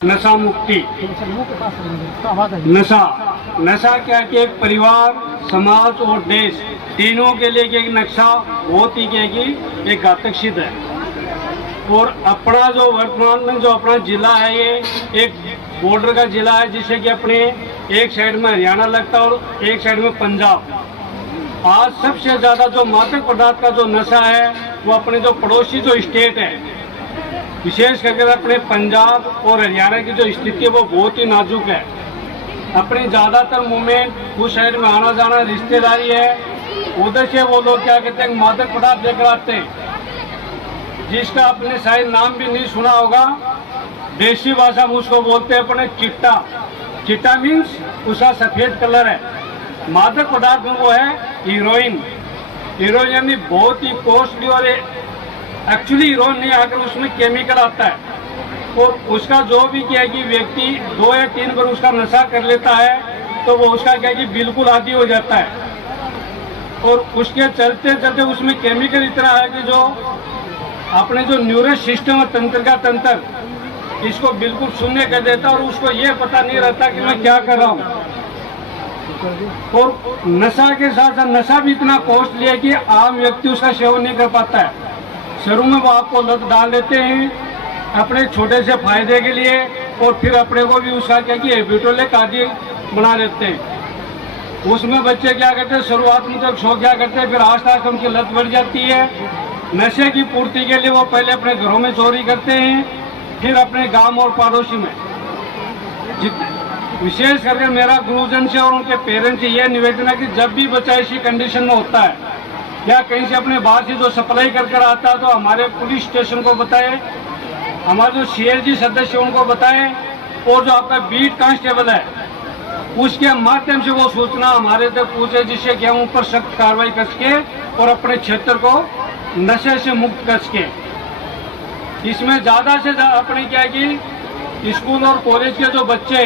नशा मुक्ति। नशा नशा क्या कि एक परिवार, समाज और देश तीनों के लिए एक नक्शा बहुत ही क्या कि एक घातक सिद्ध है। और अपना जो वर्तमान में जो अपना जिला है, ये एक बॉर्डर का जिला है, जिससे कि अपने एक साइड में हरियाणा लगता है और एक साइड में पंजाब। आज सबसे ज़्यादा जो मादक पदार्थ का जो नशा है वो अपने जो पड़ोसी जो स्टेट है, विशेष करके अपने पंजाब और हरियाणा की जो स्थिति है वो बहुत ही नाजुक है। अपने ज़्यादातर मूवमेंट उस साइड में आना जाना रिश्तेदारी है, उधर से वो लोग क्या कहते हैं मादक पदार्थ लेकर आते हैं, जिसका आपने शायद नाम भी नहीं सुना होगा। देसी भाषा में उसको बोलते हैं अपने चिट्टा। चिट्टा मीन्स उसका सफ़ेद कलर है। मादक पदार्थ में वो है हीरोइन। हीरोइन यानी बहुत ही कॉस्टली, और एक्चुअली हीरोइन नहीं आकर उसमें केमिकल आता है। और उसका जो भी क्या है कि व्यक्ति 2 या 3 बार उसका नशा कर लेता है तो वो उसका क्या है कि बिल्कुल आदी हो जाता है। और उसके चलते चलते उसमें केमिकल इतना है कि जो अपने जो न्यूरल सिस्टम और तंत्र का तंत्र इसको बिल्कुल शून्य कर देता है, और उसको ये पता नहीं रहता कि मैं क्या कर रहा हूँ। और नशा के साथ साथ नशा भी इतना कॉस्टली है कि आम व्यक्ति उसका सेवन नहीं कर पाता है। शुरू में वो आपको लत डाल देते हैं अपने छोटे से फायदे के लिए, और फिर अपने को भी उसका क्या कि हैबिटोलिक आदि बना देते हैं। उसमें बच्चे क्या करते हैं, शुरुआत में तो शौक क्या करते हैं, फिर आस्ते आस्ते उनकी लत बढ़ जाती है। नशे की पूर्ति के लिए वो पहले अपने घरों में चोरी करते हैं, फिर अपने गांव और पड़ोसी में। विशेष करके मेरा गुरुजन से और उनके पेरेंट्स से यह निवेदन है कि जब भी बच्चा ऐसी कंडीशन में होता है या कहीं से अपने बाहर से जो सप्लाई कर आता है तो हमारे पुलिस स्टेशन को बताए, हमारे जो CLG सदस्य उनको बताए, और जो आपका बीट कांस्टेबल है उसके माध्यम से वो सूचना हमारे तक पहुँचे, जिससे कि हम ऊपर सख्त कार्रवाई कर सके और अपने क्षेत्र को नशे से मुक्त कर सके। इसमें ज़्यादा से ज़्यादा अपने क्या है कि स्कूल और कॉलेज के जो बच्चे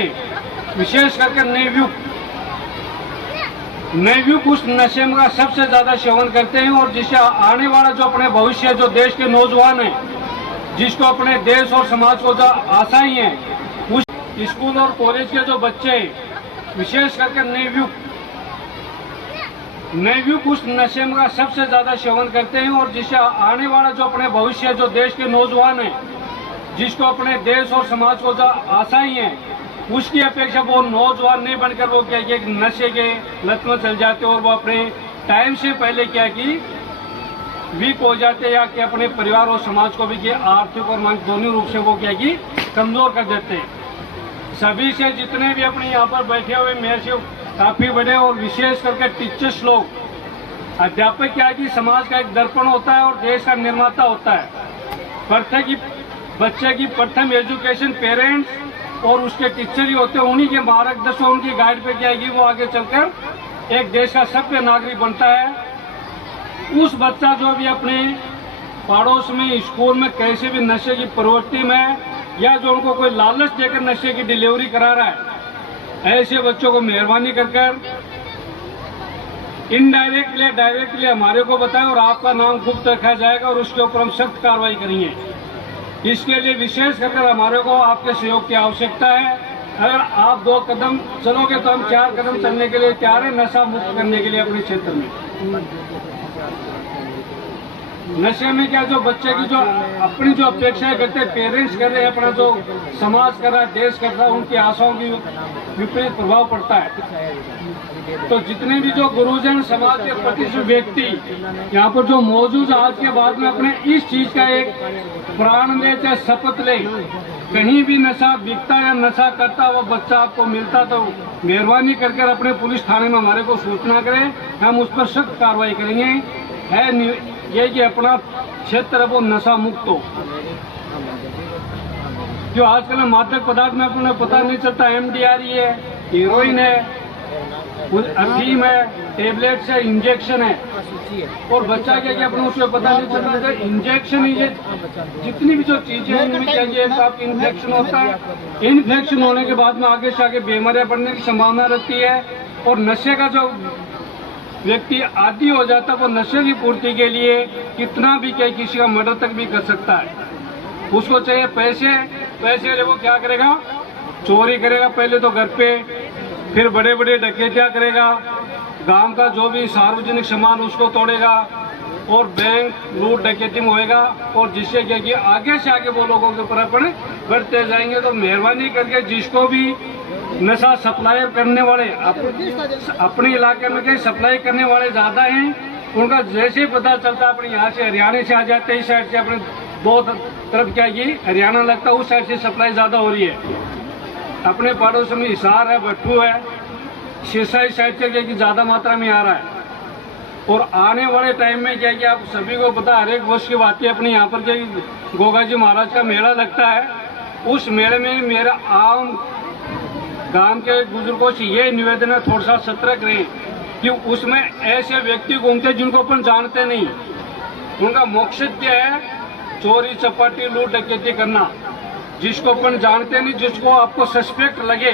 विशेष करके नवयुवक उस नशे का सबसे ज़्यादा सेवन करते हैं, और जिससे आने वाला जो अपने भविष्य जो देश के नौजवान हैं, जिसको अपने देश और समाज को जो आशाएं हैं, उस स्कूल और कॉलेज के जो बच्चे विशेष करके नवयुवक उस नशे का सबसे ज़्यादा सेवन करते हैं, और जिससे आने वाला जो अपने भविष्य जो देश के नौजवान हैं, जिसको अपने देश और समाज को जो आशाएं हैं, उसकी अपेक्षा वो नौजवान नहीं बनकर वो क्या कि नशे के लत में चल जाते, और वो अपने टाइम से पहले क्या कि वीक हो जाते, या कि अपने परिवार और समाज को भी कि आर्थिक और मानसिक दोनों रूप से वो क्या कि कमजोर कर देते हैं। सभी से जितने भी अपने यहाँ पर बैठे हुए मेरे से काफ़ी बड़े, और विशेष करके टीचर्स लोग, अध्यापक क्या है कि समाज का एक दर्पण होता है और देश का निर्माता होता है। बच्चे की प्रथम एजुकेशन पेरेंट्स और उसके टीचर ही होते हैं। उन्हीं के मार्गदर्शन, उनकी गाइड पे क्या है वो आगे चलकर एक देश का सभ्य नागरिक बनता है। उस बच्चा जो भी अपने पड़ोस में, स्कूल में कैसे भी नशे की प्रवृत्ति में, या जो उनको कोई लालच देकर नशे की डिलीवरी करा रहा है, ऐसे बच्चों को मेहरबानी कर इनडायरेक्टली डायरेक्टली हमारे को बताएं, और आपका नाम गुप्त रखा जाएगा और उसके ऊपर हम सख्त कार्रवाई करेंगे। इसके लिए विशेष कर हमारे को आपके सहयोग की आवश्यकता है। अगर आप 2 कदम चलोगे तो हम 4 कदम चलने के लिए तैयार हैं, नशा मुक्त करने के लिए अपने क्षेत्र में। नशे में क्या जो बच्चे की जो अपनी जो अपेक्षाएं करते हैं, पेरेंट्स कर रहे हैं, अपना जो समाज कर रहा है, देश कर रहा है, उनकी आशाओं की विपरीत प्रभाव पड़ता है। तो जितने भी जो गुरुजन, समाज के प्रतिष्ठित व्यक्ति यहाँ पर जो मौजूद आज के बाद में अपने इस चीज का एक प्राण ले, चाहे शपथ ले, कहीं भी नशा बिकता या नशा करता वो बच्चा आपको मिलता तो मेहरबानी करके अपने पुलिस थाने में हमारे को सूचना करें, हम उस पर सख्त कार्रवाई करेंगे। है ये कि अपना क्षेत्र है वो नशा मुक्त हो। जो आजकल मादक पदार्थ में अपने पता नहीं चलता, MDR है, हीरोइन है, अफीम है, टेबलेट्स है, इंजेक्शन है, और बच्चा क्या अपने उसमें पता नहीं चलता। इंजेक्शन ये जितनी भी जो चीजें हैं इनमें क्या आपकी इन्फेक्शन होता है। इन्फेक्शन होने के बाद में आगे से आगे बीमारियां बढ़ने की संभावना रहती है। और नशे का जो व्यक्ति आदी हो जाता है वो नशे की पूर्ति के लिए कितना भी क्या किसी का मर्डर तक भी कर सकता है। उसको चाहिए पैसे पैसे वो क्या करेगा, चोरी करेगा पहले तो घर पे, फिर बड़े बड़े डकैतियां करेगा, गांव का जो भी सार्वजनिक सामान उसको तोड़ेगा और बैंक लूट डकैती में होएगा। और जिससे क्या कि आगे से आगे वो लोगों के ऊपर अपने बढ़ते जाएंगे। तो मेहरबानी करके जिसको भी नशा सप्लाई करने वाले अपने इलाके में कहीं सप्लाई करने वाले ज़्यादा हैं, उनका जैसे ही पता चलता अपने यहाँ से हरियाणा से आ जाते हैं, इस साइड से अपने दो तरफ क्या कि हरियाणा लगता है, उस साइड से सप्लाई ज़्यादा हो रही है। अपने पड़ोस में हिसार है, भट्टू है, सिरसा इस साइड से क्या कि ज़्यादा मात्रा में आ रहा है। और आने वाले टाइम में क्या कि आप सभी को पता, हर एक वर्ष की बात है, अपने यहाँ पर क्या गोगा जी महाराज का मेला लगता है। उस मेले में मेरा आम गांव के बुजुर्गों से ये निवेदन है, थोड़ा सा सतर्क रहे कि उसमें ऐसे व्यक्ति घूमते जिनको अपन जानते नहीं। उनका मकसद क्या है, चोरी चपाटी लूट डकैती करना। जिसको अपन जानते नहीं, जिसको आपको सस्पेक्ट लगे,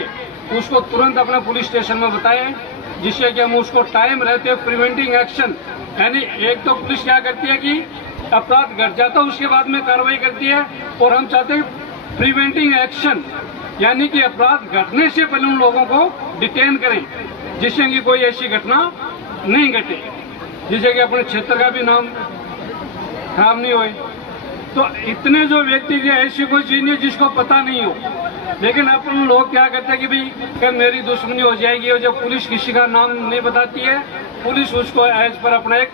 उसको तुरंत अपना पुलिस स्टेशन में बताएं, जिससे कि हम उसको टाइम रहते प्रिवेंटिंग एक्शन, यानी एक तो पुलिस क्या करती है कि अपराध घट जाता है उसके बाद में कार्रवाई करती है, और हम चाहते हैं प्रिवेंटिंग एक्शन, यानी कि अपराध घटने से पहले उन लोगों को डिटेन करें, जिससे कि कोई ऐसी घटना नहीं घटे, जिससे कि अपने क्षेत्र का भी नाम खराब नहीं होए। तो इतने जो व्यक्ति के ऐसी कोई चीज नहीं जिसको पता नहीं हो, लेकिन अपन लोग क्या करते हैं कि भाई कल मेरी दुश्मनी हो जाएगी, और जब पुलिस किसी का नाम नहीं बताती है, पुलिस उसको एज पर अपना एक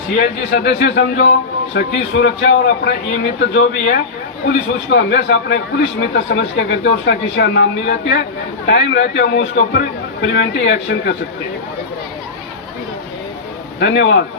CLG सदस्य समझो, सखी सुरक्षा और अपना ई मित्र जो भी है, पुलिस उसको हमेशा अपने पुलिस मित्र समझ के करते हैं, उसका किसी का नाम नहीं रहती है। टाइम रहते हम उसके ऊपर प्रिवेंटिव एक्शन कर सकते हैं। धन्यवाद।